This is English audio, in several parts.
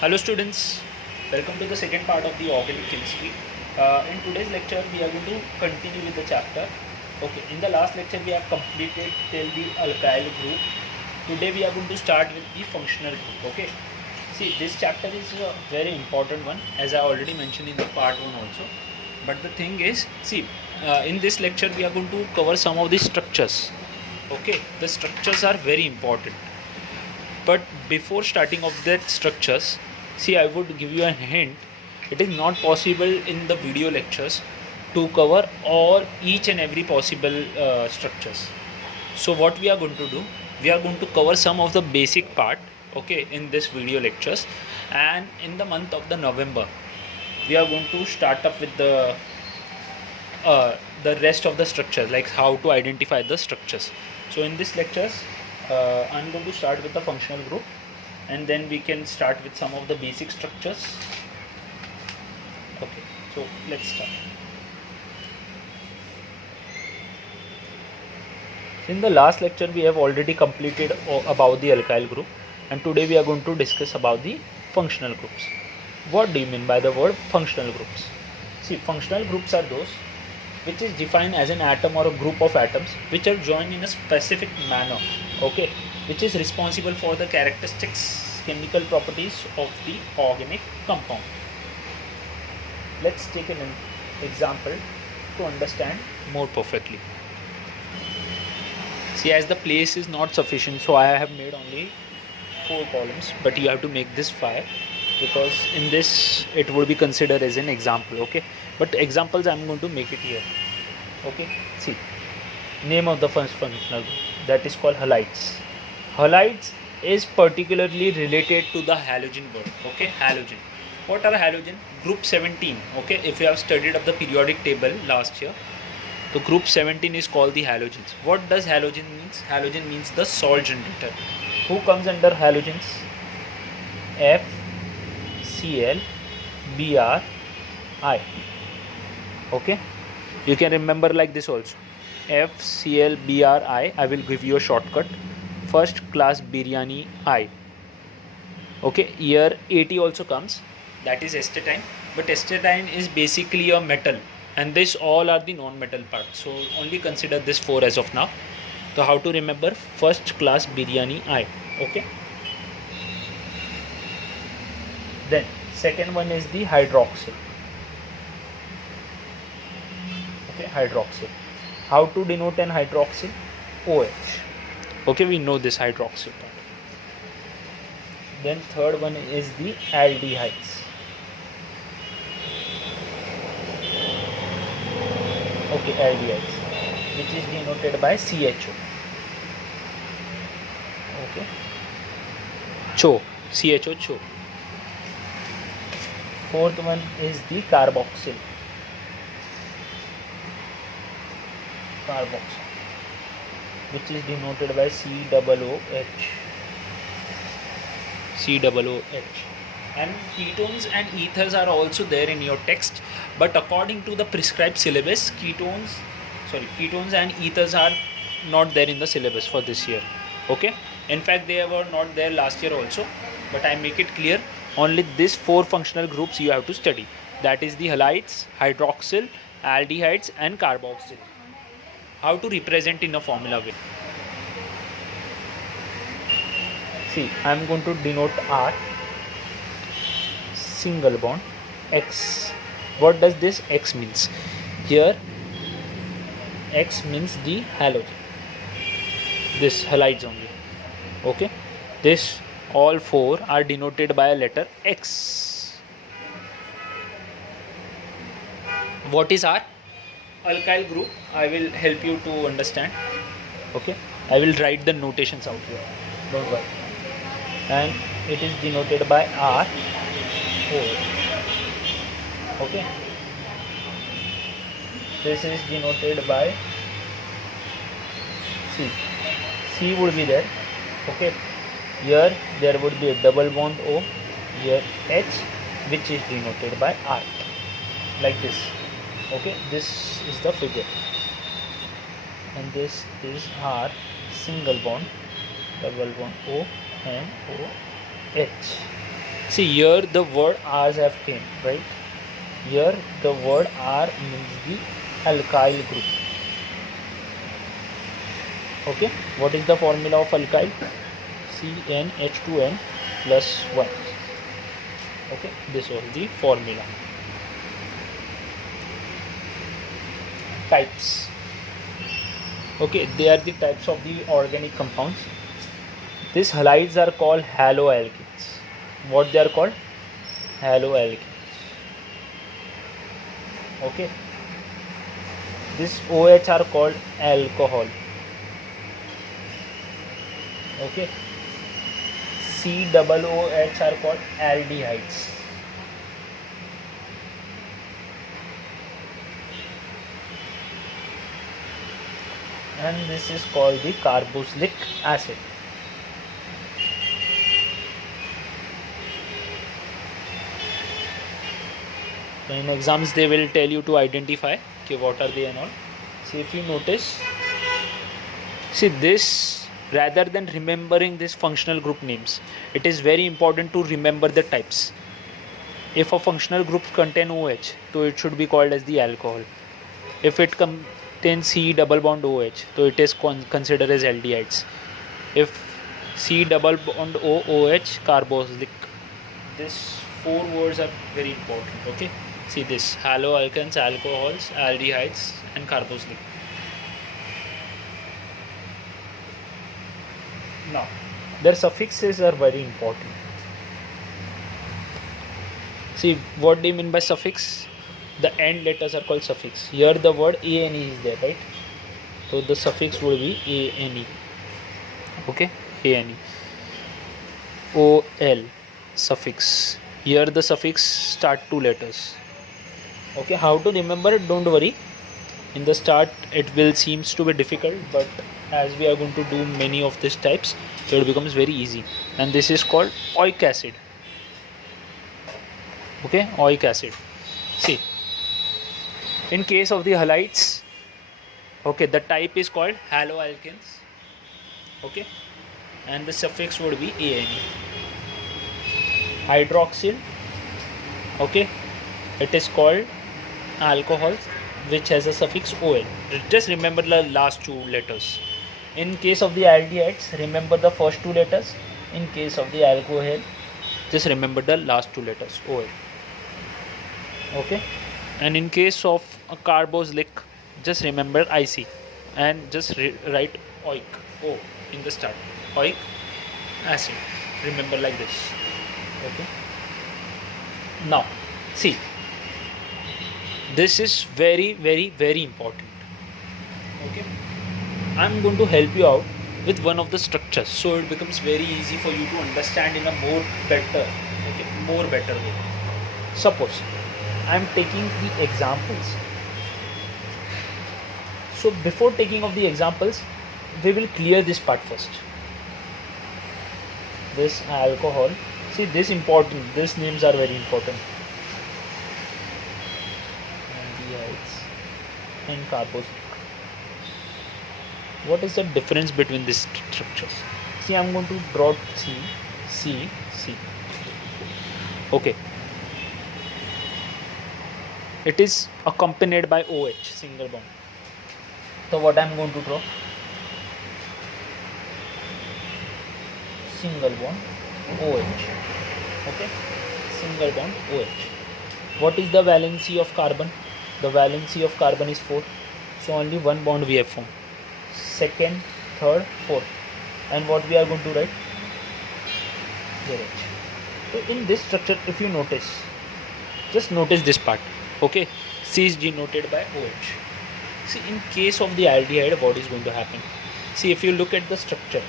Hello students, welcome to the second part of the organic chemistry. In today's lecture we are going to continue with the chapter. Okay, in the last lecture we have completed till the alkyl group. Today we are going to start with the functional group. Okay, see this chapter is a very important one, as I already mentioned in the part 1 also. But the thing is, see, in this lecture we are going to cover some of the structures. Okay, the structures are very important. But before starting of that structures, see, I would give you a hint. It is not possible in the video lectures to cover all each and every possible structures. So what we are going to do, we are going to cover some of the basic part, okay, in this video lectures. And in the month of the November we are going to start up with the rest of the structures, like how to identify the structures. So in this lectures I'm going to start with the functional group, and then we can start with some of the basic structures. Okay, so let's start. In the last lecture we have already completed about the alkyl group, and today we are going to discuss about the functional groups. What do you mean by the word functional groups? See, functional groups are those which is defined as an atom or a group of atoms which are joined in a specific manner, okay, which is responsible for the characteristics, chemical properties of the organic compound. Let's take an example to understand more perfectly. See, as the place is not sufficient, so I have made only 4 columns, but you have to make this 5, because in this it would be considered as an example, okay, but examples I'm going to make it here. Okay, see, name of the first functional group, that is called halides. Halides is particularly related to the halogen group. Okay, halogen. What are halogen? Group 17. Okay, if you have studied of the periodic table last year, so group 17 is called the halogens. What does halogen means? Halogen means the salt generator. Who comes under halogens? F, Cl, Br, I. Okay, you can remember like this also. F, Cl, Br, I will give you a shortcut. First class biryani I. Okay, here At also comes, that is astatine, but astatine is basically a metal, and this all are the non-metal parts, so only consider this 4 as of now. So how to remember? First class biryani I. Okay, then second one is the hydroxyl. Okay, hydroxyl. How to denote an hydroxyl? OH. Okay, we know this hydroxyl part. Then third one is the aldehydes. Okay, aldehydes, which is denoted by CHO. Okay, CHO, CHO, CHO. Fourth one is the carboxyl. Carboxyl, which is denoted by COOH. COOH. And ketones and ethers are also there in your text, but according to the prescribed syllabus, ketones and ethers are not there in the syllabus for this year. Okay, in fact they were not there last year also, but I make it clear, only these 4 functional groups you have to study, that is the halides, hydroxyl, aldehydes and carboxyl. How to represent in a formula way? See, I am going to denote R, single bond, X. What does this X means? Here X means the halogen, this halides only. Okay, this all 4 are denoted by a letter X. What is R? Alkyl group. I will help you to understand. Okay, I will write the notations out here, don't worry. And it is denoted by R, O. Okay, this is denoted by C. C would be there. Okay, here there would be a double bond O. Here H, which is denoted by R, like this. Okay, this is the figure, and this is R, single bond, double bond O and OH. See here the word R's have came, right? Here the word R means the alkyl group. Okay, what is the formula of alkyl? CnH2n plus 1. Okay, this was the formula. Types. Okay, they are the types of the organic compounds. These halides are called haloalkanes. What they are called? Haloalkanes. Okay, this OH are called alcohol. Okay, COOH are called aldehydes. And this is called the carboxylic acid. So in exams they will tell you to identify what are they and all. See, if you notice, see this, rather than remembering these functional group names, it is very important to remember the types. If a functional group contain OH, so it should be called as the alcohol. If it contains C double bond OH, so it is considered as aldehydes. If C double bond OH, carboxylic. These 4 words are very important. Okay, see this: haloalkanes, alcohols, aldehydes, and carboxylic. Now, their suffixes are very important. See, what do you mean by suffix? The end letters are called suffix. Here the word ane is there, right? So the suffix will be ane. Okay, ane. ol suffix. Here the suffix start 2 letters. Okay, how to remember it? Don't worry. In the start it will seems to be difficult, but as we are going to do many of these types, so it becomes very easy. And this is called oic acid. Okay, oic acid. See, in case of the halides, okay, the type is called haloalkanes. Okay, and the suffix would be ane. Hydroxyl, okay, it is called alcohols, which has a suffix ol. Just remember the last 2 letters. In case of the aldehydes, remember the first 2 letters. In case of the alcohol, just remember the last 2 letters, ol. Okay, and in case of a carboxylic, just remember IC and just write oic, O in the start. Oic acid, remember like this. Okay, now see, this is very important. Okay, I'm going to help you out with one of the structures, so it becomes very easy for you to understand in a more better way. Suppose I'm taking the examples. So before taking of the examples, we will clear this part first. This alcohol, see this important, these names are very important. Aldehydes and carboxylic. What is the difference between these structures? See, I'm going to draw C. Okay, it is accompanied by OH, single bond. So what I'm going to draw? Single bond OH. Okay, single bond OH. What is the valency of carbon? The valency of carbon is 4. So only one bond we have formed. Second, third, fourth. And what we are going to write? Here H. So in this structure, if you notice, just notice this part. Okay, C is denoted by OH. See, in case of the aldehyde, what is going to happen? See, if you look at the structure,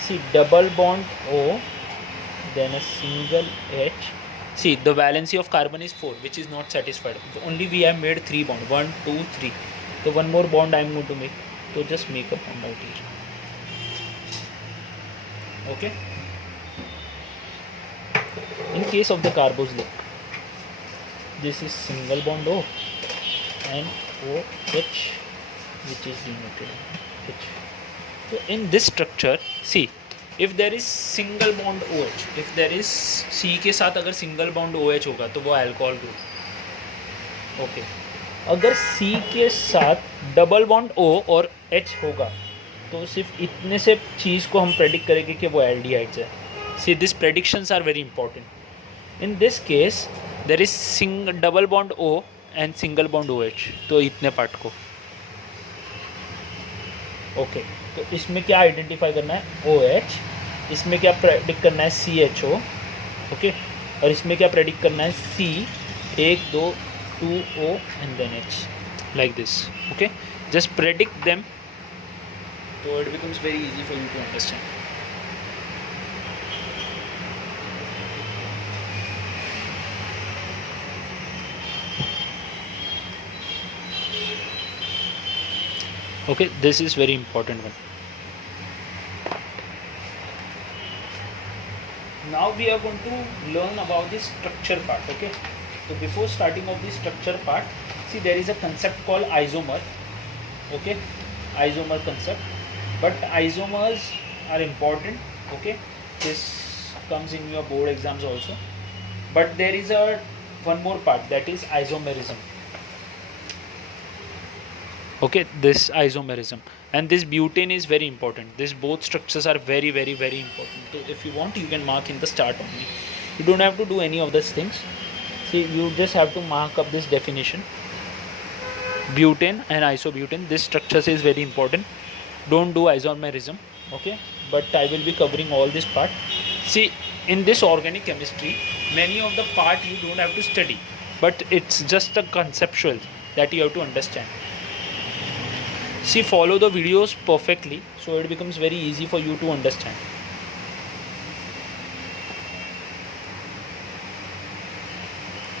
see double bond O, then a single H. See, the valency of carbon is 4, which is not satisfied. Only we have made 3 bond, 1, 2, 3. So one more bond I am going to make. So just make a bond out here. Okay. In case of the carboxylic, this is single bond O and OH, which is denoted H. So in this structure, see, if there is single bond O H, if there is C के साथ अगर single bond O H होगा तो वो alcohol group. Okay, अगर सी के साथ double bond ओ और एच होगा तो सिर्फ इतने से चीज़ को हम प्रेडिक्ट करेंगे कि वो एल्डिहाइड्स है। See this predictions are very important. In this case there is double bond O and single bond O H, तो इतने पार्ट को। ओके, तो इसमें क्या आइडेंटिफाई करना है, ओ एच, इसमें क्या प्रेडिक्ट करना है, सी एच ओ। ओके, और इसमें क्या प्रेडिक्ट करना है, C 1 2 2 O and then H, like this. Okay, just predict them, so it becomes very easy for you to understand. Okay, this is very important one. Now we are going to learn about the structure part. Okay, so before starting of the structure part, see there is a concept called isomer. Okay, isomer concept, but isomers are important. Okay, this comes in your board exams also, but there is a one more part, that is isomerism. Okay, this isomerism, and this butane is very important. This both structures are very important. So if you want, you can mark in the start only. You don't have to do any of these things. See, you just have to mark up this definition, butane and isobutane. This structures is very important. Don't do isomerism. Okay, but I will be covering all this part. See, in this organic chemistry, many of the part you don't have to study, but it's just a conceptual that you have to understand. See, follow the videos perfectly, so it becomes very easy for you to understand.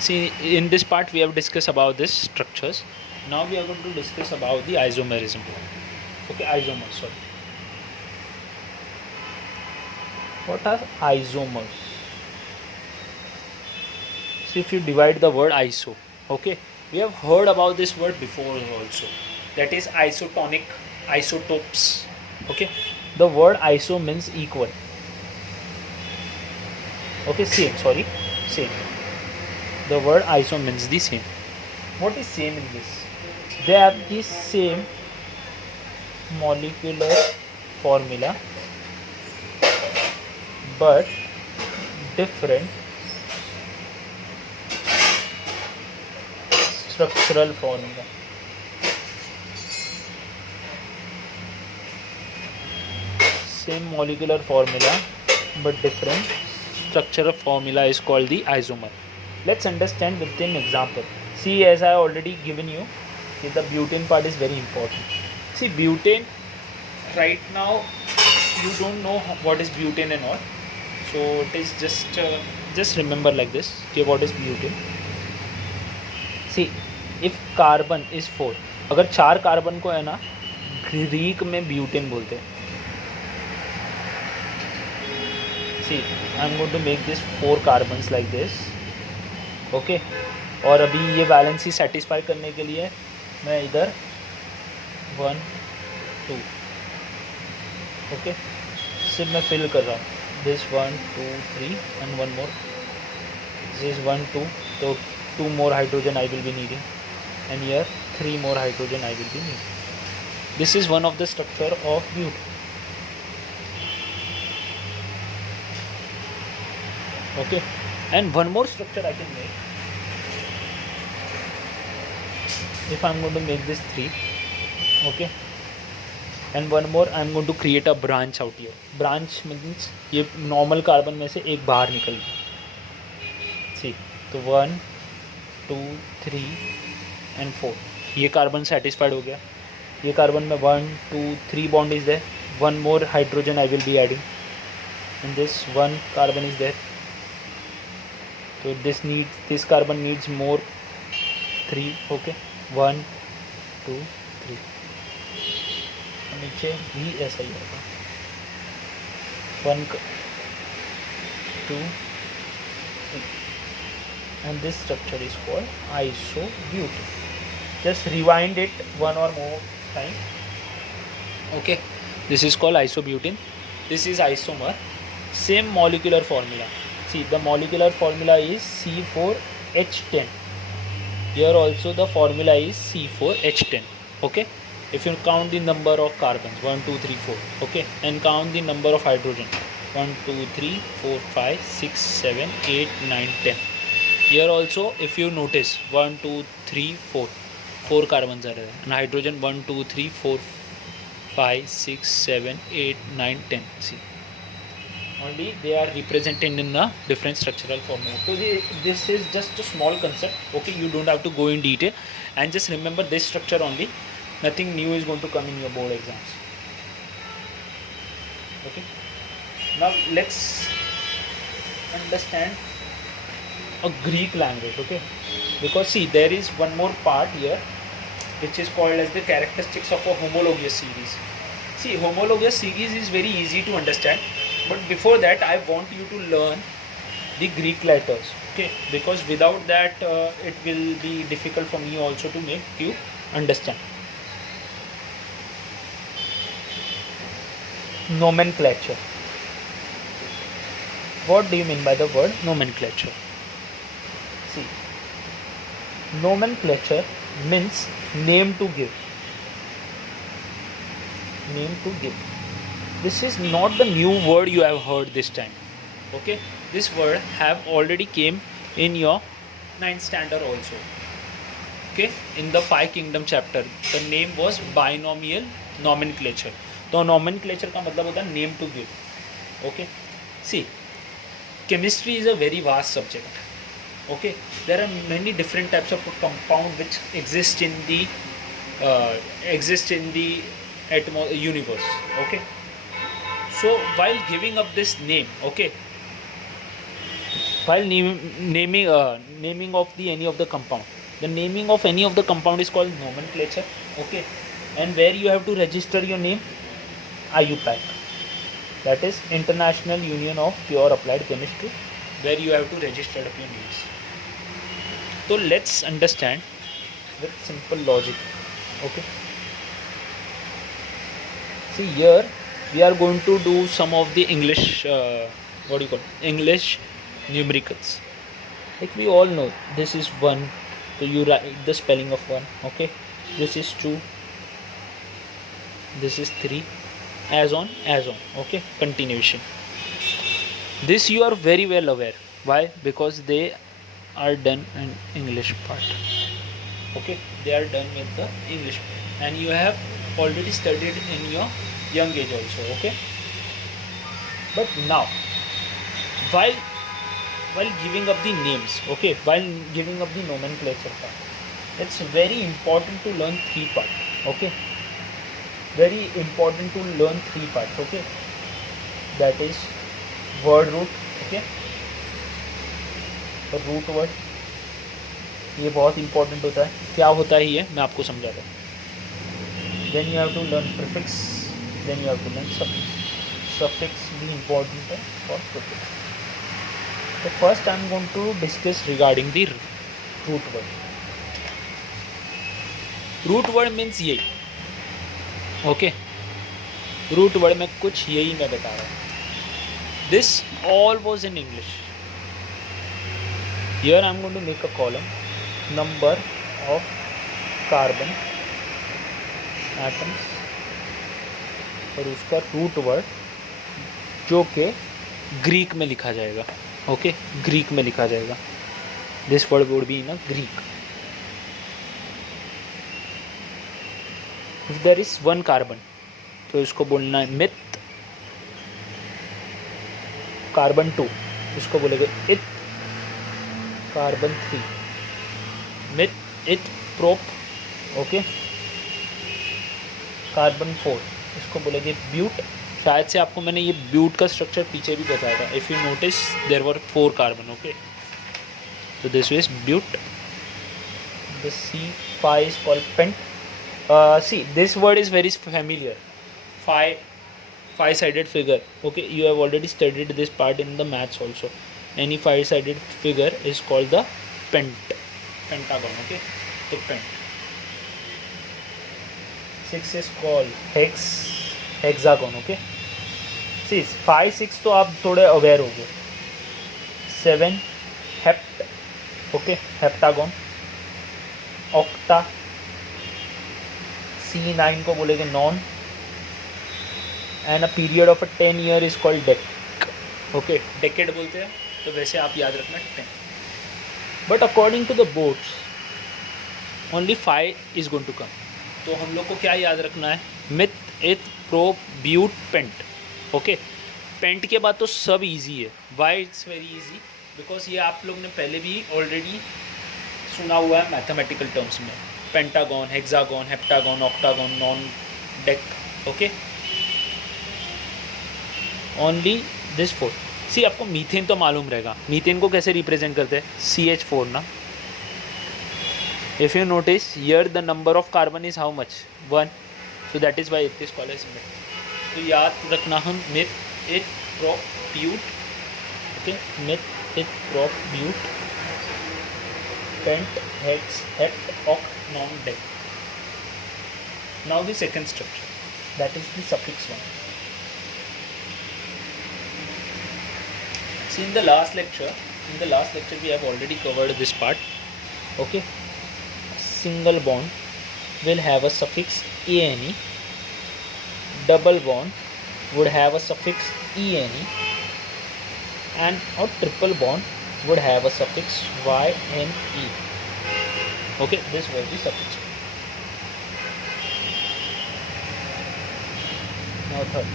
See, in this part we have discussed about this structures. Now we are going to discuss about the isomerism. Okay, isomers, sorry. What are isomers? See, if you divide the word iso, okay, we have heard about this word before also. That is isotonic, isotopes. Okay, the word iso means equal. Okay, same, sorry, same. The word iso means the same. What is same in this? They have the same molecular formula but different structural formula. Same molecular formula but different structural formula is called the isomer. Let's understand with an example. See, as I already given you, the butane part is very important. See, butane, right now you don't know what is butane and all, so it is just remember like this, okay, what is butane. See, if carbon is 4, अगर 4 carbon को है ना Greek में butane बोलते हैं. See, I am going to make this 4 carbons like this. Okay, और अभी ये वैलेंसी सेटिस्फाई करने के लिए मैं इधर 1 2, ओके, सिर्फ मैं फिल कर रहा हूँ. This 1 2 3 and one more. This is 1 2, तो 2 more hydrogen I will be needing, and here 3 more hydrogen I will be needing. This is one of the structure of butane. Okay, and one more structure I can make. If I am going to make this 3, okay, and one more I am going to create a branch out here. Branch means ये normal carbon में से एक बाहर निकल गया. See, तो 1 2 3 and 4, ये carbon satisfied हो गया. ये कार्बन में 1 2 3 bond is there. One more hydrogen I will be adding, and this one carbon is there. So this carbon needs more 3. Okay, 1 2 3. नीचे भी ऐसा ही होगा. 1 2 3, and this structure is called isobutane. Just rewind it one or more time. Okay, this is called isobutane. this is isomer, same molecular formula. See, the molecular formula is C4H10. Here also the formula is C4H10. Okay, if you count the number of carbons 1 2 3 4, okay, and count the number of hydrogen 1 2 3 4 5 6 7 8 9 10. Here also if you notice 1 2 3 4, 4 carbons are there, and hydrogen 1 2 3 4 5 6 7 8 9 10. See, only they are represented in a different structural formula. So this is just a small concept. Okay, you don't have to go in detail, and just remember this structure only. Nothing new is going to come in your board exams. Okay, now let's understand a Greek language. Okay, because see, there is one more part here which is called as the characteristics of a homologous series. See, homologous series is very easy to understand, but before that I want you to learn the Greek letters. Okay, because without that it will be difficult for me also to make you understand. Nomenclature. What do you mean by the word nomenclature? See, nomenclature means name to give. Name to give. This is not the new word you have heard this time. Okay, this word have already came in your 9th standard also. Okay, in the 5 kingdom chapter the name was binomial nomenclature. तो nomenclature का मतलब होता है name to give. Okay, see, chemistry is a very vast subject. Okay, there are many different types of compound which exist in the universe. Okay, so while giving up this name, okay, while naming of the any of the compound, the naming of any of the compound is called nomenclature. Okay, and where you have to register your name, IUPAC, that is International Union of Pure Applied Chemistry, where you have to register up your names. So let's understand with simple logic. Okay, see, here we are going to do some of the English English numericals. Like we all know, this is 1, so you write the spelling of 1. Okay, this is 2, this is 3, as on. Okay, continuation. This you are very well aware. Why? Because they are done in English part. Okay, they are done with the English, and you have already studied in your young age also. Okay, but now while giving up the names, okay, while giving up the nomenclature part, it's very important to learn 3 parts. Okay, very important to learn 3 parts. Okay, that is word root. Okay, root word, ये बहुत important होता है. क्या होता है ये मैं आपको समझा रहा हूँ. Then you have to learn prefix, then you have to learn suffix. Suffix भी इंपॉर्टेंट है और प्रीफिक्स. तो first I am going to discuss regarding the root word. Root word means यही. ओके, रूट वर्ड में कुछ यही मैं बता रहा हूँ. This all was in English. Here I am going to make a column, number of carbon atoms, और उसका रूट वर्ड जो कि ग्रीक में लिखा जाएगा. ओके, ग्रीक में लिखा जाएगा. This word would be in a Greek. If there is 1 carbon तो इसको बोलना है मिथ. कार्बन 2 इसको बोलेगा इथ. Carbon 3 myth, eth, prop. Okay, carbon 4 इसको बोलेंगे ब्यूट. शायद से आपको मैंने ये ब्यूट का स्ट्रक्चर पीछे भी बताया था. If you notice there were 4 carbon. Okay, so this is bute. The C5 is called pent. See, this word is very familiar. Five-sided figure. Okay, you have already studied this part in the maths also. Any 5-sided figure is called the pentagon. Okay, the pent. 6 is called hexagon. Okay, 6 5 6 तो आप थोड़े aware हो गए. 7 hept, okay, heptagon. Octa, C9 को बोलेंगे non. And a period of a 10 year is called dec. Okay, decade बोलते हैं, तो वैसे आप याद रखना 10. But according to the boards only 5 is going to come. तो हम लोग को क्या याद रखना है? Meth, eth, prop, but, pent. Okay, pent के बाद तो सब इजी है. Why it's very easy? Because ये आप लोग ने पहले भी ऑलरेडी सुना हुआ है मैथमेटिकल टर्म्स में. Pentagon, hexagon, heptagon, octagon, non, deck. Okay, only this 4. सी, आपको मीथेन तो मालूम रहेगा. मीथेन को कैसे रिप्रेजेंट करते हैं? CH4 ना. If you notice here the number of carbon is how much? 1. So that is why it is called as myth. तो याद रखना हम myth, it, prop, but. Okay, myth, it, prop, but, pent, hex, hept, oct, non, dec. Now the second structure, that is the suffix one. See, in the last lecture we have already covered this part. Okay, single bond will have a suffix ane, double bond would have a suffix ene, and a triple bond would have a suffix yne. Okay, this was the suffix. Now third,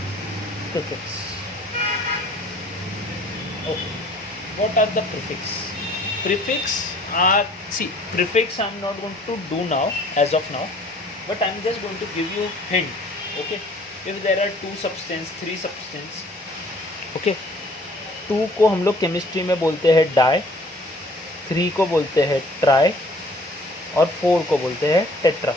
prefix. Okay, what are the prefix? Prefix are, see, prefix I'm not going to do now as of now, but I'm just going to give you hint. Okay, if there are 2 substance, 3 substance, okay, 2 को हम लोग chemistry में बोलते हैं die, 3 को बोलते हैं try, और 4 को बोलते हैं टेट्रा.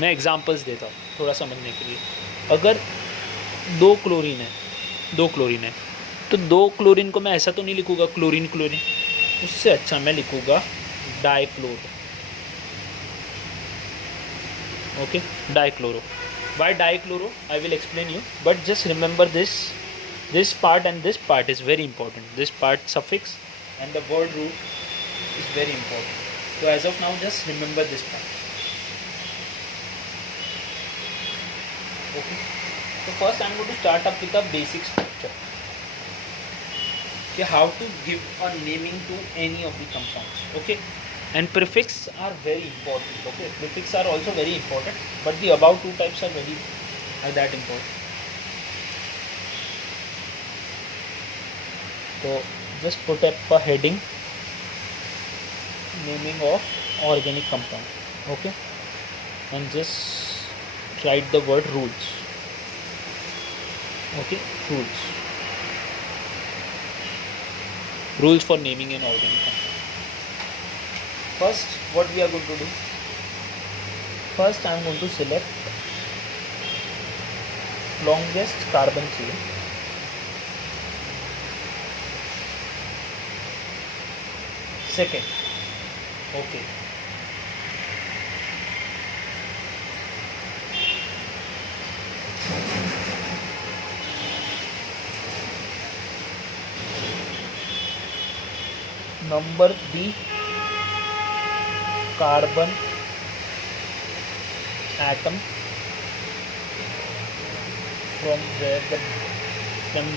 मैं एग्जांपल्स देता हूँ थोड़ा समझने के लिए. अगर 2 क्लोरीन है तो 2 क्लोरीन को मैं ऐसा तो नहीं लिखूँगा क्लोरीन क्लोरीन, उससे अच्छा मैं लिखूँगा dichloro. Okay, dichloro. Why dichloro? I will explain you, but just remember this part and this part is very important. This part suffix and the word root is very important. So as of now, just remember this part. Okay. So first I am going to start up with a basic structure. Okay, how to give a naming to any of the compounds. Okay. And prefix are very important. Okay, prefix are also very important, but the above 2 types are that important. So just put up a heading, naming of organic compound. Okay, and just write the word rules. Okay, rules for naming an organic compound. First, what we are going to do? First, I am going to select longest carbon chain. Second, okay. Number the carbon atom from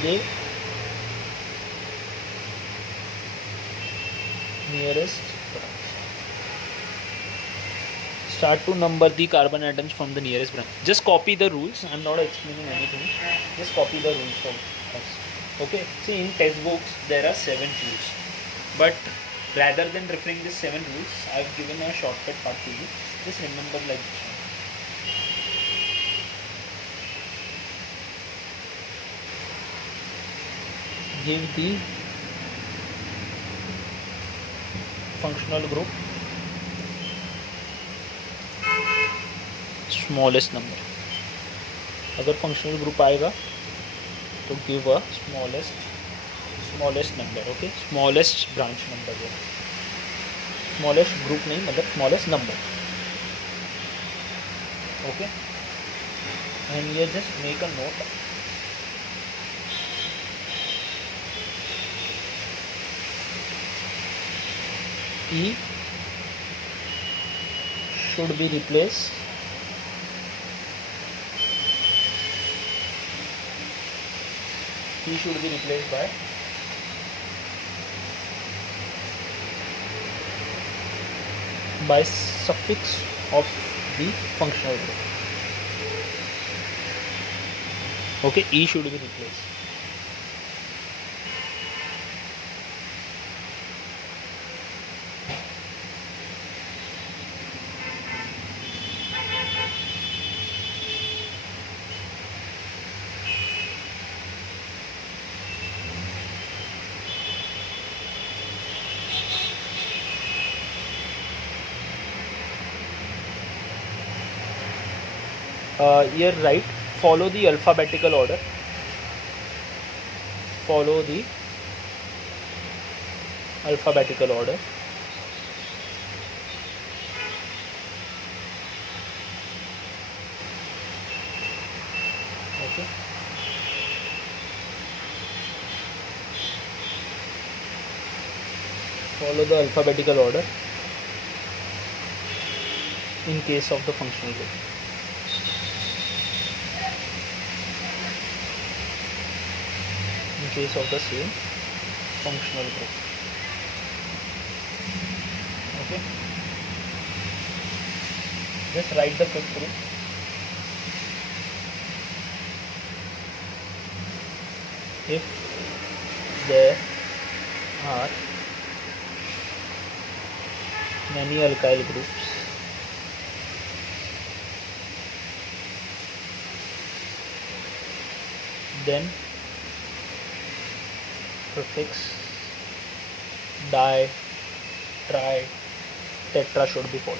the nearest branch. Start to number the carbon atoms from the nearest branch. Just copy the rules. I am not explaining anything. Just copy the rules from us. Okay. See, in textbooks there are 7 rules, but rather than referring these 7 rules, I have given a shortcut part to you. Just remember like this one. Give the functional group smallest number. अगर functional group आएगा तो give a smallest number. Okay, smallest branch number है. Smallest group नहीं, मतलब smallest number. Okay, and here just make a note. E should be replaced by suffix of the functional group. Okay, E should be replaced. Here write, follow the alphabetical order. Follow the alphabetical order. Okay. Follow the alphabetical order in case of the functional group. In case of the same functional group. Okay. Just write the fifth group. If there are many alkyl groups, then prefix di, tri, tetra should be followed.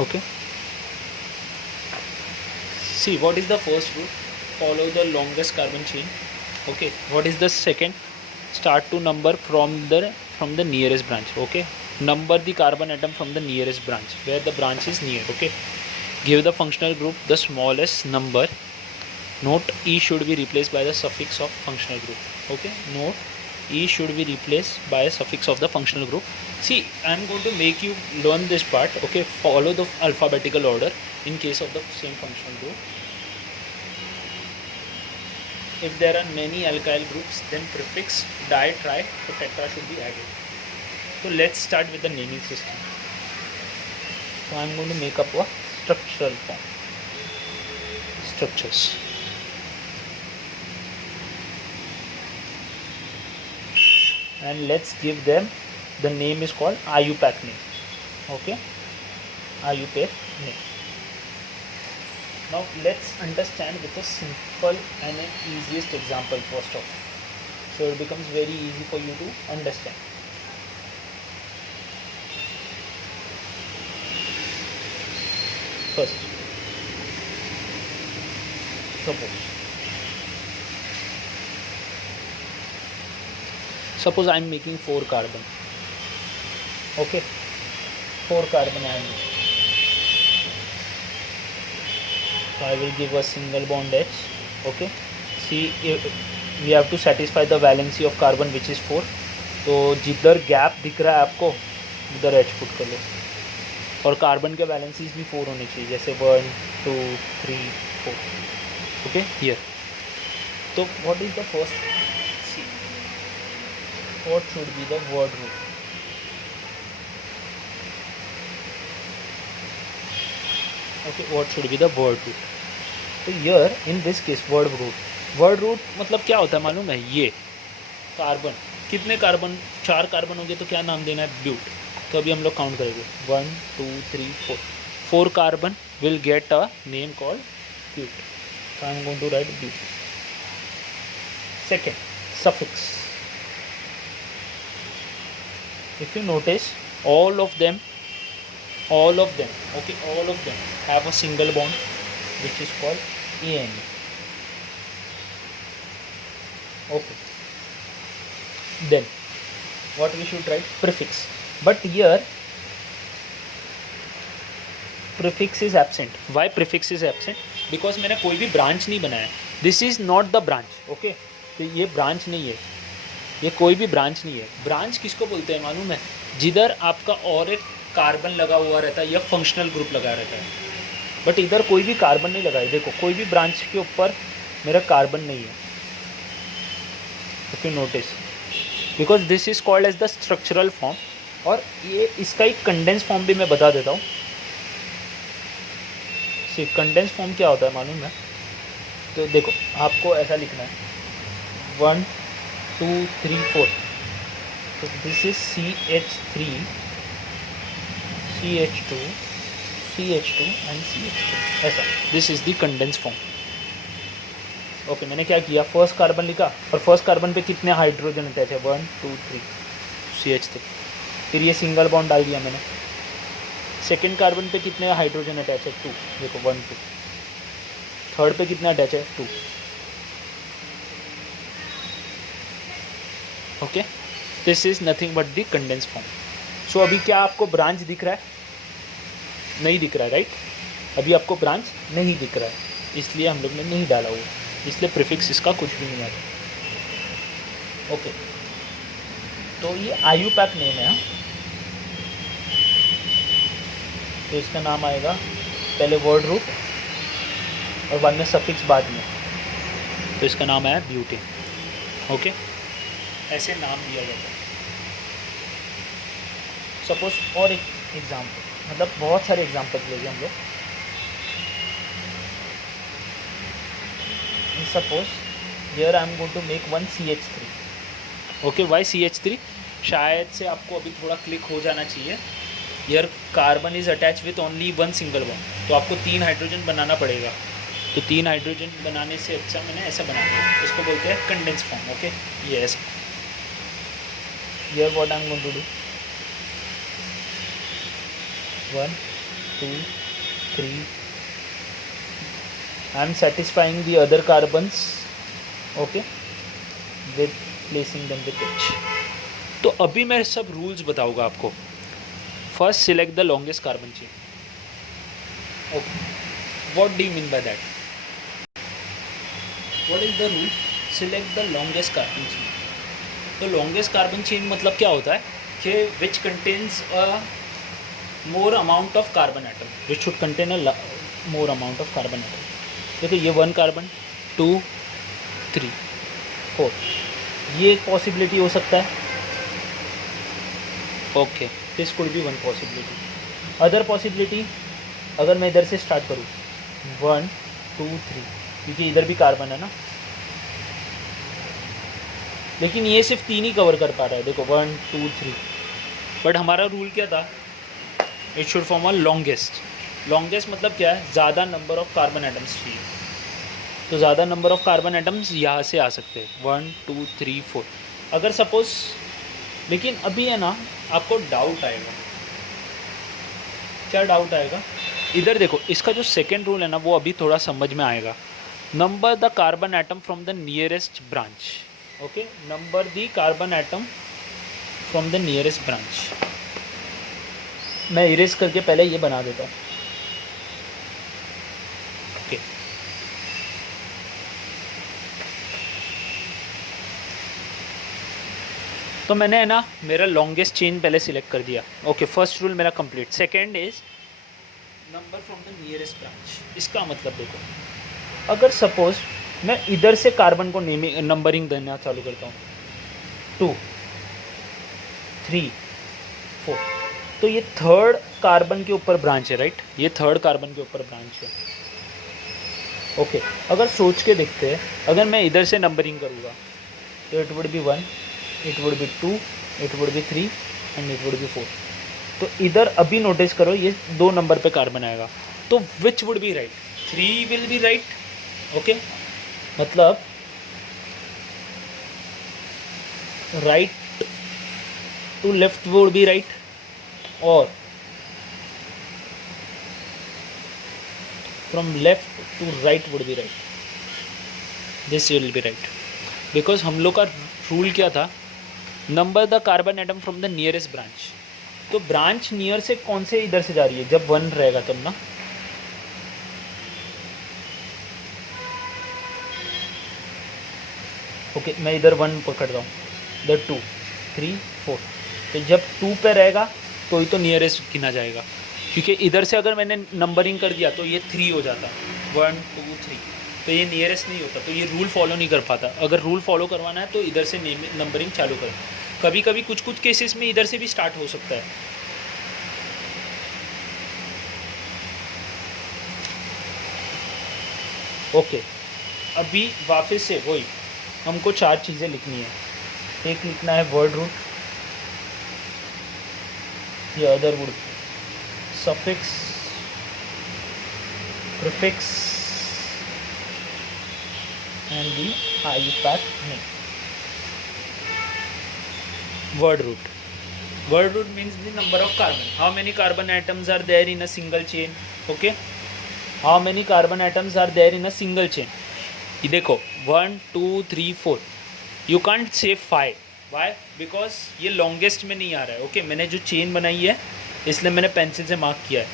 Okay. See, what is the first group? Follow the longest carbon chain. Okay. What is the second? Start to number from the nearest branch. Okay. Number the carbon atom from the nearest branch, where the branch is near. Okay. Give the functional group the smallest number. Note E should be replaced by the suffix of functional group. Okay. Note E should be replaced by a suffix of the functional group. See, I am going to make you learn this part. Okay. Follow the alphabetical order in case of the same functional group. If there are many alkyl groups, then prefix di, tri, or tetra should be added. So let's start with the naming system. So I am going to make up a structural form. Structures. And let's give them, the name is called IUPAC name. Okay. IUPAC name. Now let's understand with a simple and an easiest example first of all. So it becomes very easy for you to understand. First, suppose I am making 4 carbon. Okay, 4 carbon I am making. So I will give a single bond H. Okay. See, we have to satisfy the valency of carbon which is 4. तो जिधर gap दिख रहा है आपको उधर H put कर लो. और carbon के वैलेंसीज भी 4 होने चाहिए, जैसे 1, 2, 3, 4. ओके. हियर तो what is the first? See, what should be the word root? Okay, what should be the word root? तो here in this case word root मतलब क्या होता है मालूम है? ये कार्बन, कितने कार्बन? 4 कार्बन हो गए तो क्या नाम देना है? ब्यूट. तो अभी हम लोग काउंट करेंगे 1, 2, 3, 4. 4 carbon will get a name called but. So I am going to write but. Second, suffix. If you notice, all of them, okay, all of them have a single bond which is called ANE. Okay. Then what we should write? Prefix. But here prefix is absent. Why prefix is absent? Because मैंने कोई भी branch नहीं बनाया. This is not the branch. Okay, तो ये branch नहीं है, ये कोई भी ब्रांच नहीं है. ब्रांच किसको बोलते हैं मालूम है? जिधर आपका और एक कार्बन लगा हुआ रहता है या फंक्शनल ग्रुप लगा रहता है. बट इधर कोई भी कार्बन नहीं लगा है. देखो कोई भी ब्रांच के ऊपर मेरा कार्बन नहीं है. If you notice, because this is called as the structural form. और ये इसका एक कंडेंस फॉर्म भी मैं बता देता हूँ. सी कंडेंस फॉर्म क्या होता है मालूम है? तो देखो आपको ऐसा लिखना है 1 2 3 4. तो this is CH3 CH2 CH2 and CH2 ऐसा. This is the condense form. Okay, मैंने क्या किया, फर्स्ट कार्बन लिखा और फर्स्ट कार्बन पे कितने हाइड्रोजन अटैच है 1 2 3 CH3. फिर ये सिंगल बॉन्ड डाल दिया मैंने. सेकेंड कार्बन पे कितने हाइड्रोजन अटैच है 2. देखो 1 2. थर्ड पे कितना अटैच है 2. Okay, this is nothing but the condense form. So अभी क्या आपको ब्रांच दिख रहा है? नहीं दिख रहा है, राइट? अभी आपको ब्रांच नहीं दिख रहा है, इसलिए हम लोग ने नहीं डाला हुआ, इसलिए प्रीफिक्स इसका कुछ भी नहीं आता. ओके, तो ये IUPAC नेम है. तो इसका नाम आएगा पहले वर्ड रूट और बाद में सफिक्स बाद में. तो इसका नाम है ब्यूटेन. ओके, ऐसे नाम दिया जाता है. सपोज और एक एग्जाम्पल, मतलब बहुत सारे एग्जाम्पल्स लेंगे हम लोग. Suppose here I am going to make 1 CH3. Okay, why CH3? शायद से आपको अभी थोड़ा क्लिक हो जाना चाहिए. Here carbon is attach with only 1 single bond. तो आपको 3 हाइड्रोजन बनाना पड़ेगा. तो 3 हाइड्रोजन बनाने से अच्छा मैंने ऐसा बना दिया. इसको बोलते हैं कंडेंस फॉर्म. ओके, ये ऐसा. Here what I am going to do 1 2 3. I am satisfying the other carbons, okay, with placing them with H. तो अभी मैं सब रूल्स बताऊंगा आपको. First, select the longest carbon chain. Okay, what do you mean by that? What is the rule? Select the longest carbon chain. तो longest carbon chain मतलब क्या होता है कि which contains a more amount of carbon atom, which should contain a more amount of carbon atom. देखो ये 1 carbon 2 3 4, ये एक पॉसिबिलिटी हो सकता है. Okay, this could be 1 possibility. Other possibility, अगर मैं इधर से स्टार्ट करूँ 1 2 3, क्योंकि इधर भी कार्बन है ना, लेकिन ये सिर्फ 3 ही कवर कर पा रहा है. देखो 1 2 3. बट हमारा रूल क्या था? It should form a longest. Longest मतलब क्या है? ज़्यादा नंबर ऑफ कार्बन एटम्स चाहिए. तो ज़्यादा नंबर ऑफ कार्बन एटम्स यहाँ से आ सकते हैं 1 2 3 4. अगर सपोज, लेकिन अभी है ना आपको डाउट आएगा. क्या डाउट आएगा? इधर देखो, इसका जो सेकेंड रूल है ना वो अभी थोड़ा समझ में आएगा. Number the carbon atom from the nearest branch. Okay, number the carbon atom from the nearest branch. मैं इरेज करके पहले ये बना देता हूँ. ओके, तो मैंने है ना मेरा लॉन्गेस्ट चेन पहले सिलेक्ट कर दिया. ओके, फर्स्ट रूल मेरा complete. Second is number from the nearest branch. इसका मतलब देखो, अगर सपोज मैं इधर से कार्बन को नंबरिंग देना चालू करता हूँ 2 3 4, तो ये थर्ड कार्बन के ऊपर ब्रांच है, राइट? ये थर्ड कार्बन के ऊपर ब्रांच है. ओके, अगर सोच के देखते हैं, अगर मैं इधर से नंबरिंग करूँगा तो it would be 1, it would be 2, it would be 3 and it would be 4. तो इधर अभी नोटिस करो ये 2 नंबर पे कार्बन आएगा. तो which would be right? 3 will be right. Okay, मतलब right to left would be right, और from left to right would be right. This will be right because हम लोग का रूल क्या था? Number the carbon atom from the nearest branch. तो branch near से कौन से इधर से जा रही है? जब 1 रहेगा तब ना. ओके मैं इधर 1 पकड़ रहा हूँ, इधर 2 3 4, तो जब 2 पे रहेगा तो ही तो नियरेस्ट गिना जाएगा, क्योंकि इधर से अगर मैंने नंबरिंग कर दिया तो ये 3 हो जाता, 1 2 3, तो ये नियरेस्ट नहीं होता, तो ये रूल फॉलो नहीं कर पाता। अगर रूल फॉलो करवाना है तो इधर से नंबरिंग चालू करें। कभी कभी कुछ कुछ केसेस में इधर से भी स्टार्ट हो सकता है। ओके अभी वापस से वही हमको 4 चीज़ें लिखनी है। एक लिखना है वर्ड रूट, ये other would, suffix, prefix and the IUPAC name. Word root. Word root means the number of carbon. How many carbon atoms are there in a single chain? Okay. How many carbon atoms are there in a single chain? ये देखो 1 2 3 4. You can't say 5. Why? Because ये longest में नहीं आ रहा है. Okay. मैंने जो chain बनाई है इसलिए मैंने पेंसिल से मार्क किया है.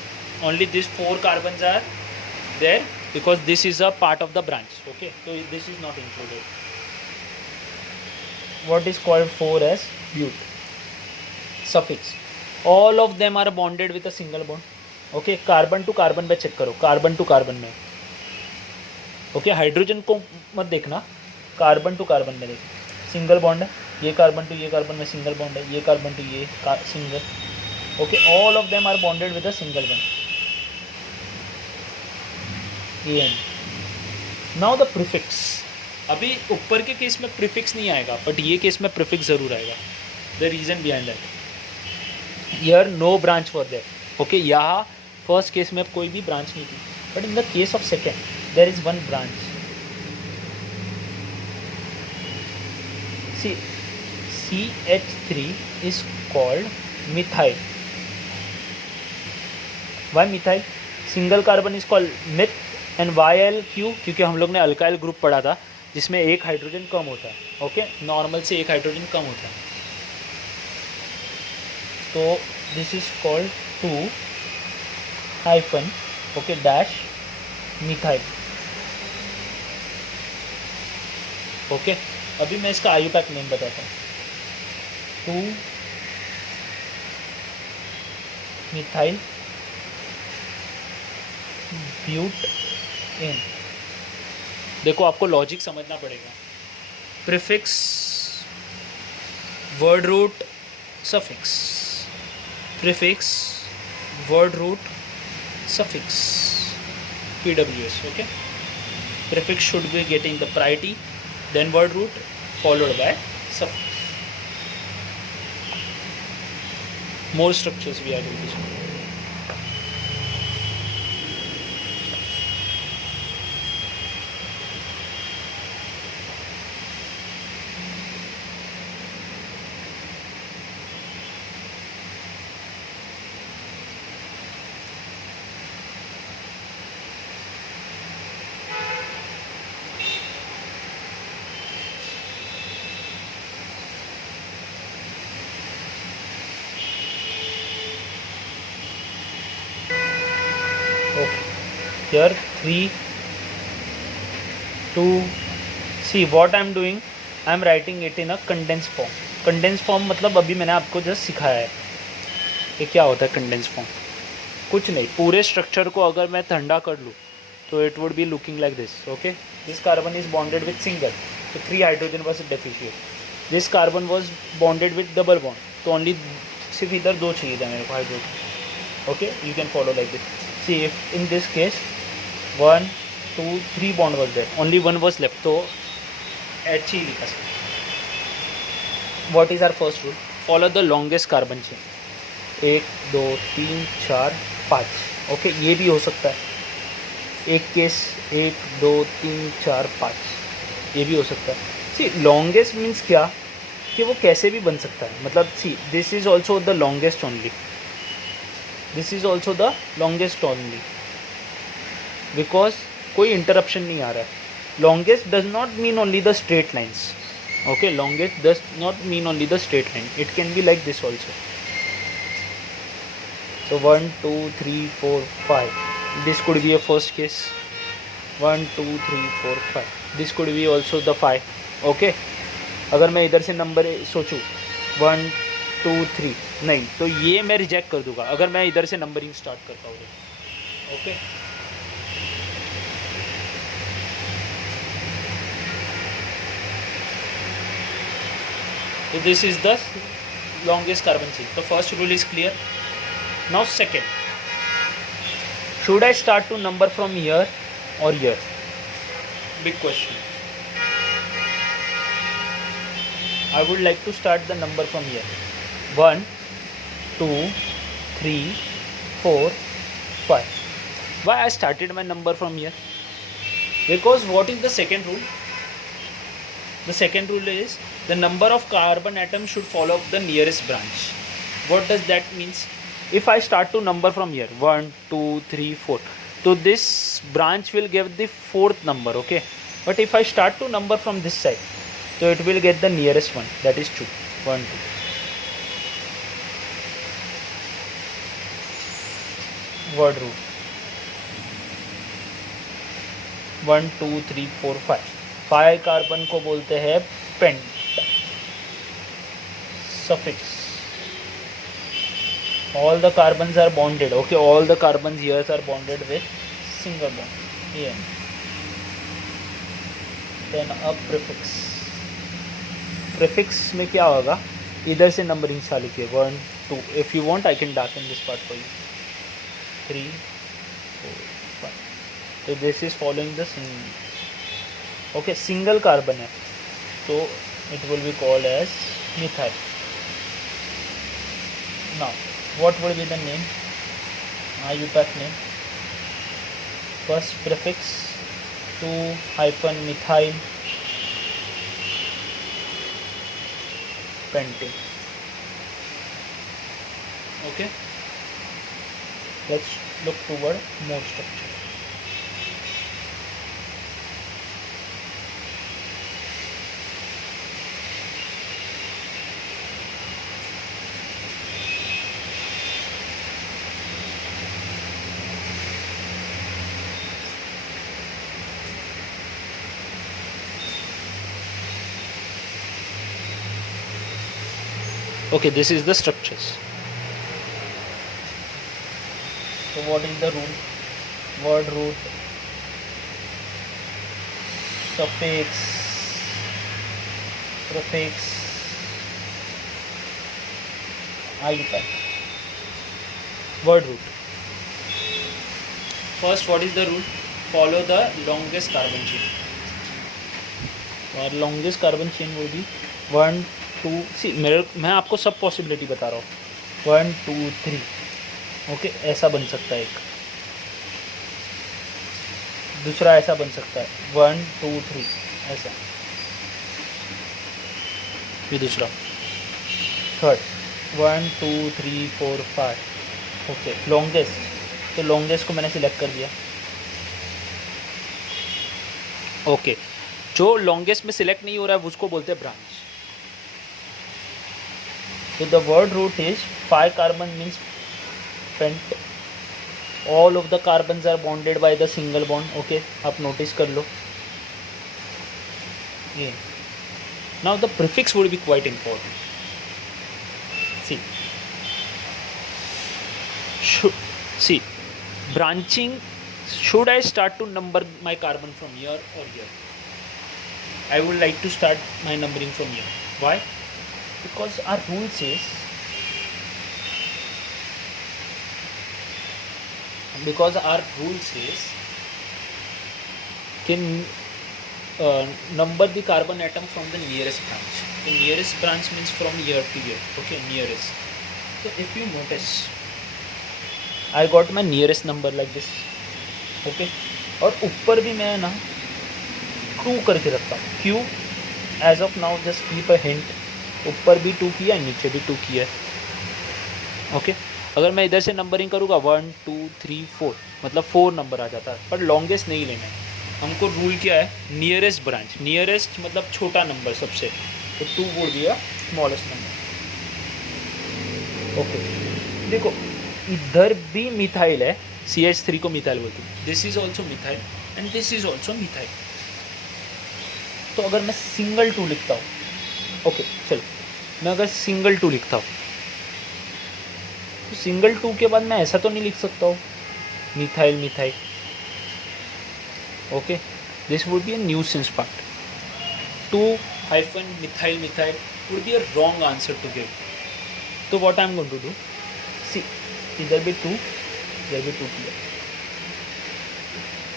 Only these 4 carbons are there because this is a part of the branch. Okay, so this is not included. What is called 4 as but? Suffix. All of them are bonded with a single bond. Okay, carbon to carbon पे check करो, carbon to carbon में. Okay, hydrogen को मत देखना, carbon to carbon में देखो. Single bond है, ये carbon to ये carbon में single bond है, ये carbon to ये single. Okay, all of them are bonded with a single bond. Now the prefix. अभी ऊपर के केस में प्रीफिक्स नहीं आएगा, बट ये केस में प्रीफिक्स ज़रूर आएगा। The reason behind that, here no branch for that. Okay, यहाँ फर्स्ट केस में कोई भी ब्रांच नहीं थी, but in the case of second there is one branch. See CH3 is called methyl. Why methyl? Single carbon is called meth and YL क्यों? क्योंकि हम लोग ने अल्काइल ग्रुप पढ़ा था जिसमें एक हाइड्रोजन कम होता है। ओके, नॉर्मल से एक हाइड्रोजन कम होता है, तो this is called 2 hyphen okay dash methyl. Okay, अभी मैं इसका IUPAC नेम बताता हूँ। 2 मिथाइल ब्यूट इन। देखो, आपको लॉजिक समझना पड़ेगा। Prefix, word root, suffix, prefix, word root, suffix, PWS. Okay, prefix should be getting the priority, then word root followed by suffix. More structures we are going to see. Here 3 2 see what I am doing, I am writing it in a condensed form. Condensed form मतलब अभी मैंने आपको just सिखाया है कि क्या होता है condensed form। कुछ नहीं, पूरे स्ट्रक्चर को अगर मैं ठंडा कर लूँ तो it would be looking like this. Okay, this carbon is bonded with single, तो 3 hydrogen was deficient. This carbon was bonded with double bond, तो ओनली सिर्फ इधर 2 चाहिए था मेरे को hydrogen. Okay, you can follow like this. See if in this case 1 2 3 bond was there, only 1 was left, तो H ही लिखा सकते। What is our first rule? Follow the longest carbon chain. 1 2 3 4 5। Okay, ये भी हो सकता है एक केस, 1 2 3 4 5, ये भी हो सकता है। सी लॉन्गेस्ट मीन्स क्या कि वो कैसे भी बन सकता है, मतलब see this is also the longest only, this is also the longest only, because कोई इंटरप्शन नहीं आ रहा है। Longest does not mean only the straight lines. Okay, longest does not mean only the straight line, it can be like this also. So 1 2 3 4 5, this could be a first case। 1 2 3 4 5, this could be also the 5। Okay, अगर मैं इधर से number सोचूं 1 2 3, नहीं तो ये मैं reject कर दूंगा अगर मैं इधर से नंबरिंग स्टार्ट करता हूँ। Okay, so this is the longest carbon chain. The first rule is clear. Now second, should I start to number from here or here? Big question. I would like to start the number from here. 1 2 3 4 5. Why I started my number from here? Because what is the second rule? The second rule is the number of carbon atoms should follow the nearest branch. What does that means? If I start to number from here 1 2 3 4, so this branch will give the fourth number, okay? But if I start to number from this side, so it will get the nearest one, that is 2 1 2. Word root 1 2 3 4 5. 5 carbon को बोलते हैं paint. Suffix. All the carbons are bonded. Okay, all the carbons here are bonded with single bond. Here. Then a prefix. Prefix में क्या होगा? इधर से numbering चालू किए 1 2. If you want, I can darken this part for you. 3 4 5. So this is following the single. Okay, single carbon है, so it will be called as methyl. Now, what will be the name? IUPAC name. First prefix 2-methyl pentane. Okay, let's look toward more structure. Okay, this is the structures. So what is the rule? Word root, suffix, prefix, IUPAC. Word root. First, what is the rule? Follow the longest carbon chain. Our longest carbon chain will be 1 2. मैं आपको सब possibility बता रहा हूँ. 1 2 3. Okay, ऐसा बन सकता है एक. दूसरा ऐसा बन सकता है 1 2 3 ऐसा. ये दूसरा. थर्ड 1 2 3 4 5. Okay, longest. तो लॉन्गेस्ट को मैंने सिलेक्ट कर दिया. ओके, जो लॉन्गेस्ट में सिलेक्ट नहीं हो रहा है उसको बोलते हैं branch. So the word root is 5 carbon means pent. All of the carbons are bonded by the single bond. Okay, आप notice कर लो. Yeah. Now the prefix would be quite important. See, branching. Should I start to number my carbon from here or here? I would like to start my numbering from here. Why? Because our rule says can number the carbon atom from the nearest branch. The nearest branch means from here to here. Okay, nearest. So if you notice, I got my nearest number like this. Okay, और ऊपर भी मैं ना 2 करके रखता हूँ. क्यों? As of now, just keep a hint. ऊपर भी 2 किया, नीचे भी 2 किया. ओके, अगर मैं इधर से नंबरिंग करूँगा 1 2 3 4, मतलब 4 नंबर आ जाता है. पर लॉन्गेस्ट नहीं लेना है. हमको रूल क्या है? Nearest branch. नियरेस्ट मतलब छोटा नंबर सबसे. तो 2 बोल दिया, स्मॉलेस्ट नंबर. ओके, देखो इधर भी मिथाइल है. CH3 को मिथाइल बोलते हैं. This is also methyl and this is also methyl. तो अगर मैं सिंगल 2 लिखता हूँ, ओके चलो, मैं अगर सिंगल 2 लिखता हूँ तो सिंगल 2 के बाद मैं ऐसा तो नहीं लिख सकता हूँ methyl methyl, okay, this would be a nuisance part. 2 hyphen methyl methyl would be a wrong answer to give. So what I am going to do, see, इधर भी 2, इधर भी 2 किया,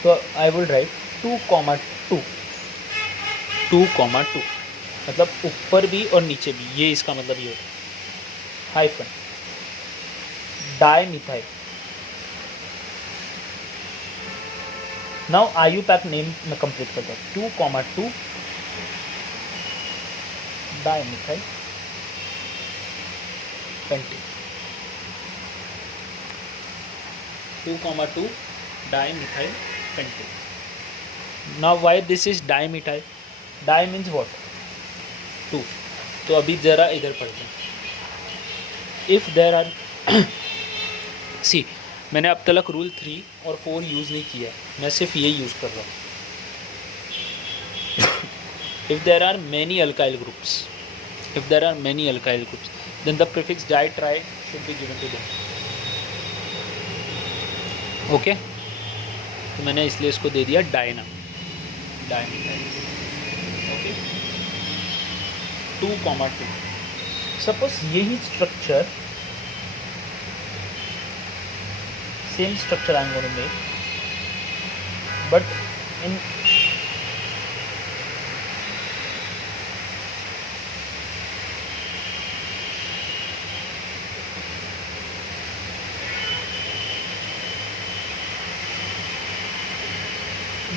तो I will write 2, 2, 2, 2, मतलब ऊपर भी और नीचे भी, ये इसका मतलब ये होता है. Hyphen di methyl. Now IUPAC name मैं कंप्लीट करता हूँ. 2, 2 di methyl pentane. 2, 2 dimethyl pentane. Now why this is dimethyl? Di means what? 2. तो अभी ज़रा इधर पढ़ते हैं. If there are सी, मैंने अब तक रूल 3 और 4 यूज़ नहीं किया, मैं सिर्फ ये यूज़ कर रहा हूँ. If there are many alkyl groups, then the prefix di tri should be given to them. Okay, तो मैंने इसलिए इसको दे दिया डायना, डायमिथाइल. ओके, 2, 2. सपोज यही structure, same structure I am going to make, but in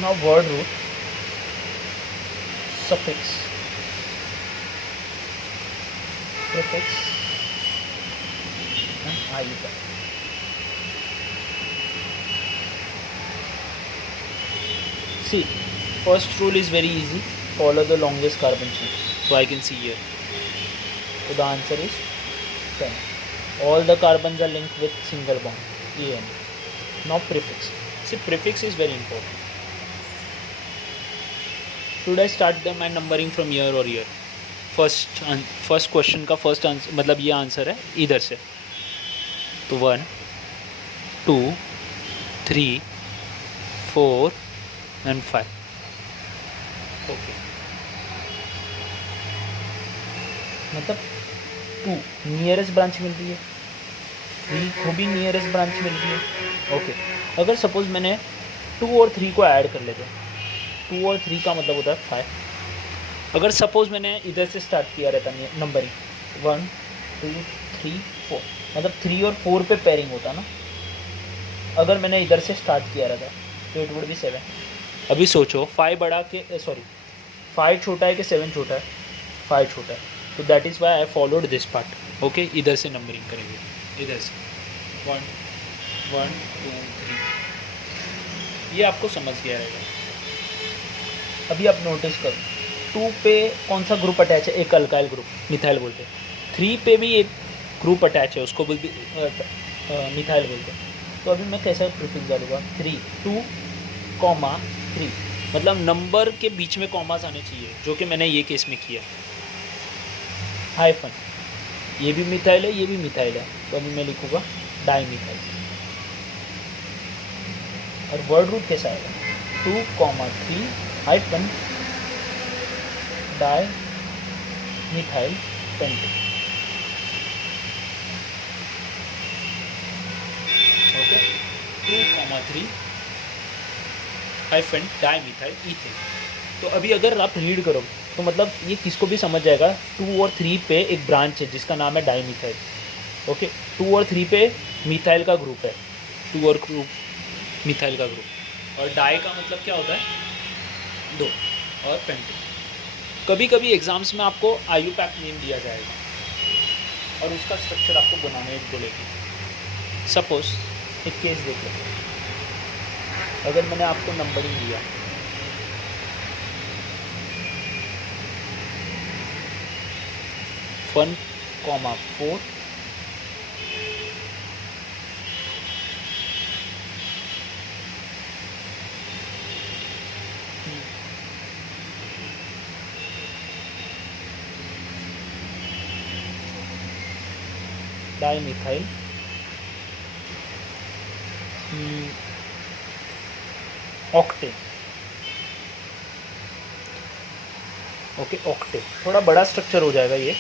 now word root, suffix, prefix and IUPAC. See, first rule is very easy, follow the longest carbon chain. So I can see here, so the answer is 10. All the carbons are linked with single bond, AN. Now prefix. See, prefix is very important. Should I start my numbering from here or here? First question का first answer, मतलब ये answer है इधर से, तो 1, 2, 3, 4 and 5. Okay, मतलब 2 nearest branch मिल रही है, 3 को भी नियरेस्ट ब्रांच मिल रही है. ओके, अगर सपोज मैंने 2 और 3 को ऐड कर लेते हैं, 2 और 3 का मतलब होता है 5. अगर सपोज मैंने इधर से स्टार्ट किया रहता नंबरिंग 1, 2, 3, 4, मतलब 3 और 4 पे पेयरिंग होता ना. अगर मैंने इधर से स्टार्ट किया रहता तो इट वुड बी 7. अभी सोचो 5 बड़ा के 5 छोटा है कि 7 छोटा है? 5 छोटा है, तो that is why I followed this part. Okay, इधर से नंबरिंग करेंगे, इधर से 1, 1, 2, 3. ये आपको समझ गया रहेगा. अभी आप नोटिस करो 2 पे कौन सा ग्रुप अटैच है? एक अल्काइल ग्रुप, मिथाइल बोलते हैं. 3 पे भी एक ग्रुप अटैच है, उसको बोलते मिथाइल बोलते हैं. तो अभी मैं कैसा प्रीफिक्स डालूंगा? 3, 2, 3, मतलब नंबर के बीच में कॉमास आने चाहिए, जो कि मैंने ये केस में किया. हाइफन, ये भी मिथाइल है, ये भी मिथाइल है, तो अभी मैं लिखूँगा डाईमिथाइल. और वर्ड रूट कैसा आएगा? 2, 3 hyphen dimethyl pentane. Okay, 2, 3 hyphen dimethyl ethane. तो अभी अगर आप रीड करो तो मतलब ये किसको भी समझ जाएगा. 2 और 3 पे एक ब्रांच है जिसका नाम है डाईमिथाइल. ओके, 2 और 3 पे मिथाइल का ग्रुप है, 2 और ग्रुप मिथाइल का ग्रुप. और डाई का मतलब क्या होता है? 2. और पेंटेन. कभी कभी एग्जाम्स में आपको IUPAC नेम दिया जाएगा और उसका स्ट्रक्चर आपको बनाने बोलेगी. सपोज एक केस देख लो, अगर मैंने आपको नंबरिंग दिया 1, 4, डाईमिथाइल ऑक्टेन। ओके, ऑक्टेन थोड़ा बड़ा स्ट्रक्चर हो जाएगा ये,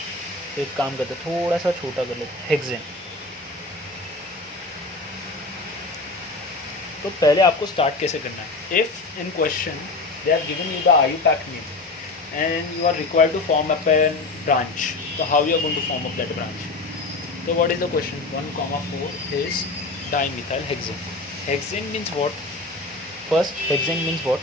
तो एक काम करते थोड़ा सा छोटा कर लेते, हेक्सेन। तो पहले आपको स्टार्ट कैसे करना है, if in question they have given you the IUPAC name and you are required to form up a branch, so how you are going to form up that branch? So what is the question? 1,4 is dimethyl hexane. Hexane means what? First, hexane means what?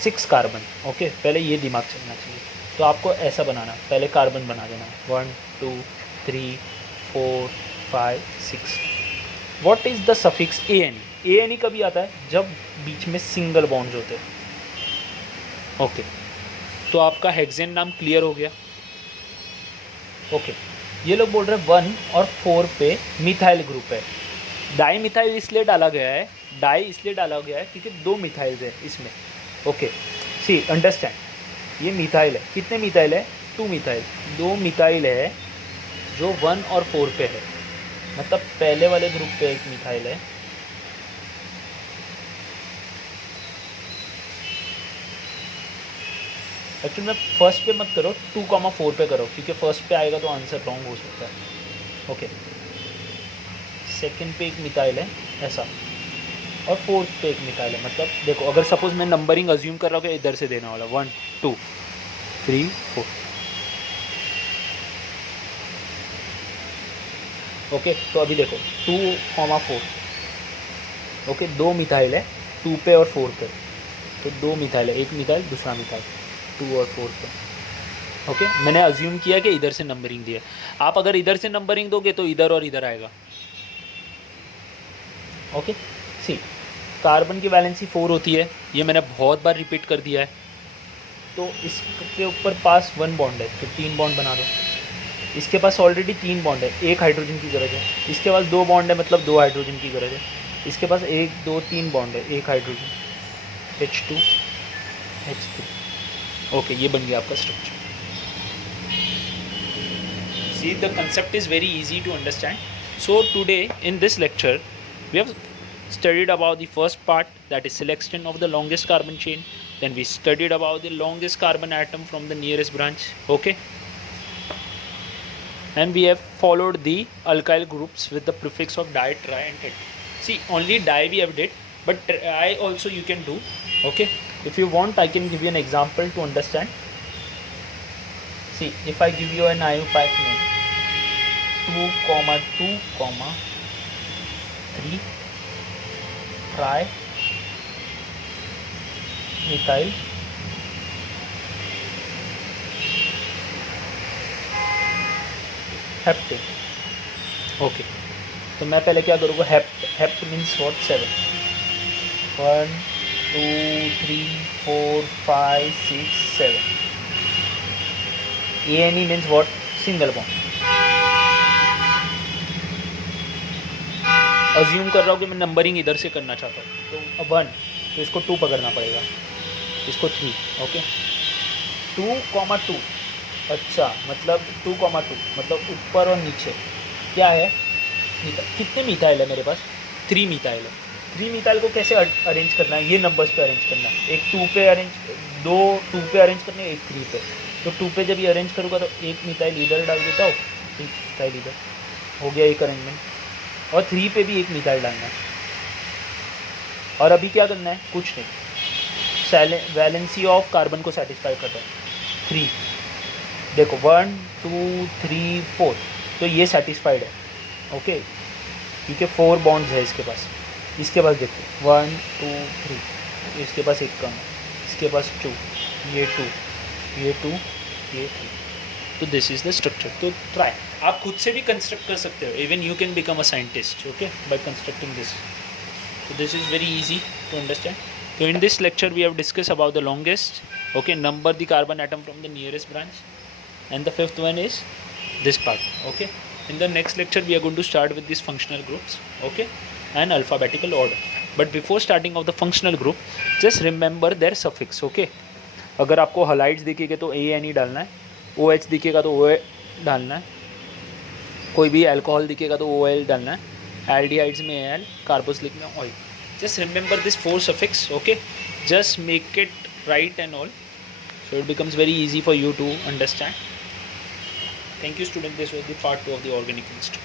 6 carbon. Okay, पहले ये दिमाग चलना चाहिए। तो आपको ऐसा बनाना, पहले carbon बना देना, 1 2 3 4 5 6। What is the suffix ANE? ANE कभी आता है जब बीच में सिंगल बॉन्ड्स होते हैं। ओके, तो आपका हेक्सेन नाम क्लियर हो गया। ओके, ये लोग बोल रहे हैं 1 और 4 पे मिथाइल ग्रुप है। डाई मिथाइल इसलिए डाला गया है, डाई इसलिए डाला गया है क्योंकि 2 मिथाइल्स हैं इसमें। ओके, सी अंडरस्टैंड, ये मिथाइल है, कितने मिथाइल है? 2 मिथाइल, 2 मिथाइल है जो 1 और 4 पे है, मतलब पहले वाले ग्रुप पे एक मिथाइल है। एक्चुअली में फर्स्ट पे मत करो, 2,4 पे करो, क्योंकि फर्स्ट पे आएगा तो आंसर रॉन्ग हो सकता है। ओके, सेकंड पे एक मिथाइल है ऐसा, और फोर्थ पे एक मिथाइल है। मतलब देखो, अगर सपोज मैं नंबरिंग अज्यूम कर रहा हूँ कि इधर से देने वाला 1 2 3 4। ओके, तो अभी देखो 2,4। ओके, 2 मिथाइल है 2 पे और 4 पे, तो 2 मिथाइल है, एक मिथाइल दूसरा मिथाइल, 2 और 4 पे। ओके, मैंने अज्यूम किया कि इधर से नंबरिंग दिया। आप अगर इधर से नंबरिंग दोगे तो इधर और इधर आएगा। ओके, सी कार्बन की वैलेंसी 4 होती है, ये मैंने बहुत बार रिपीट कर दिया है। तो इसके ऊपर पास 1 बॉन्ड है, तो 3 बॉन्ड बना दो। इसके पास ऑलरेडी 3 बॉन्ड है, 1 हाइड्रोजन की ज़रूरत है। इसके पास 2 बॉन्ड है, मतलब 2 हाइड्रोजन की ज़रूरत है। इसके पास 1 2 3 बॉन्ड है, 1 हाइड्रोजन, H2 H3। ओके, ये बन गया आपका structure. See, the concept is very easy to understand. So today in this lecture we have studied about the first part, that is selection of the longest carbon chain. Then we studied about the longest carbon atom from the nearest branch. Okay, and we have followed the alkyl groups with the prefix of di, tri and tet. See, only di we have did, but tri also you can do. Okay, if you want I can give you an example to understand. See, if I give you an IUPAC name 2,2, 3 tri methyl heptane. Okay, तो मैं पहले क्या करूँगा, hept means what, 7 1 2 3 4 5 6 7। ANE means what, single bond. Assume कर रहा हूँ कि मैं नंबरिंग इधर से करना चाहता हूँ, तो 1, तो इसको 2 पकड़ना पड़ेगा, इसको 3। ओके, 2,2, अच्छा, मतलब 2,2 मतलब ऊपर और नीचे क्या है, कितने मिथाइल है मेरे पास? 3 मिथाइल है। 3 मिथाइल को कैसे अरेंज करना है, ये नंबर्स पे अरेंज करना है। एक 2 पे अरेंज, 2 पे अरेंज करने, एक 3 पे। तो 2 पे जब ये अरेंज करूँगा तो एक मिथाइल इधर डाल देता हूँ, एक मिथाइल इधर, हो गया एक अरेंजमेंट। और 3 पे भी एक मिथाइल डालना है। और अभी क्या करना है, कुछ नहीं, वैलेंसी ऑफ कार्बन को सेटिस्फाई करता है 3। देखो 1 2 3 4, तो ये सेटिस्फाइड है। ओके, क्योंकि 4 बॉन्ड्स है इसके पास। इसके पास देखो 1 2 3, इसके पास एक कम है, इसके पास 2, ये 2 ये 2 ये 3। तो दिस इज़ द स्ट्रक्चर। तो ट्राई, आप खुद से भी कंस्ट्रक्ट कर सकते हो, even you can become a scientist, okay, by constructing this. So this is very easy to understand. So in this lecture we have discussed about the longest, okay, number the carbon atom from the nearest branch, and the 5th one is this part. Okay, in the next lecture we are going to start with these functional groups, okay, and alphabetical order. But before starting of the functional group, just remember their suffix. Okay, अगर आपको halides दिखेगा तो ANE डालना है, OH दिखेगा तो OH डालना है, कोई भी अल्कोहल दिखेगा तो ओ एल डालना है, एल्डिहाइड्स में एल, कार्बोक्सिलिक में oil. Just remember this 4 suffix. Okay, just make it right and all, so it becomes very easy for you to understand. Thank you student, this was the part 2 of the organic chemistry.